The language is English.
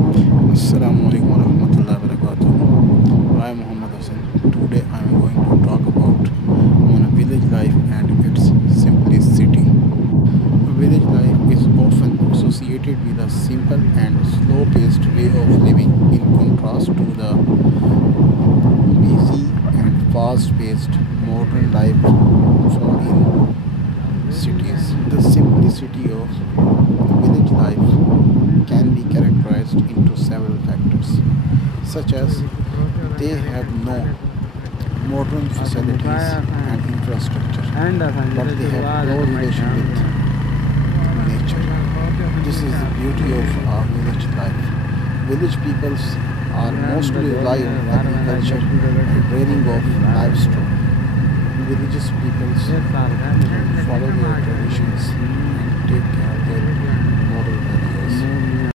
Assalamualaikum warahmatullahi wabarakatuh. I am Muhammad Hassan. Today I am going to talk about on village life and its simplicity. Village life is often associated with a simple and slow-paced way of living in contrast to the busy and fast-paced modern life found in cities. The simplicity of village life can be characterized into several factors, such as they have no modern facilities and infrastructure, but they have close relation with nature. This is the beauty of our village life. Village peoples are mostly rely on agriculture and rearing of livestock. Villages peoples follow their traditions and take care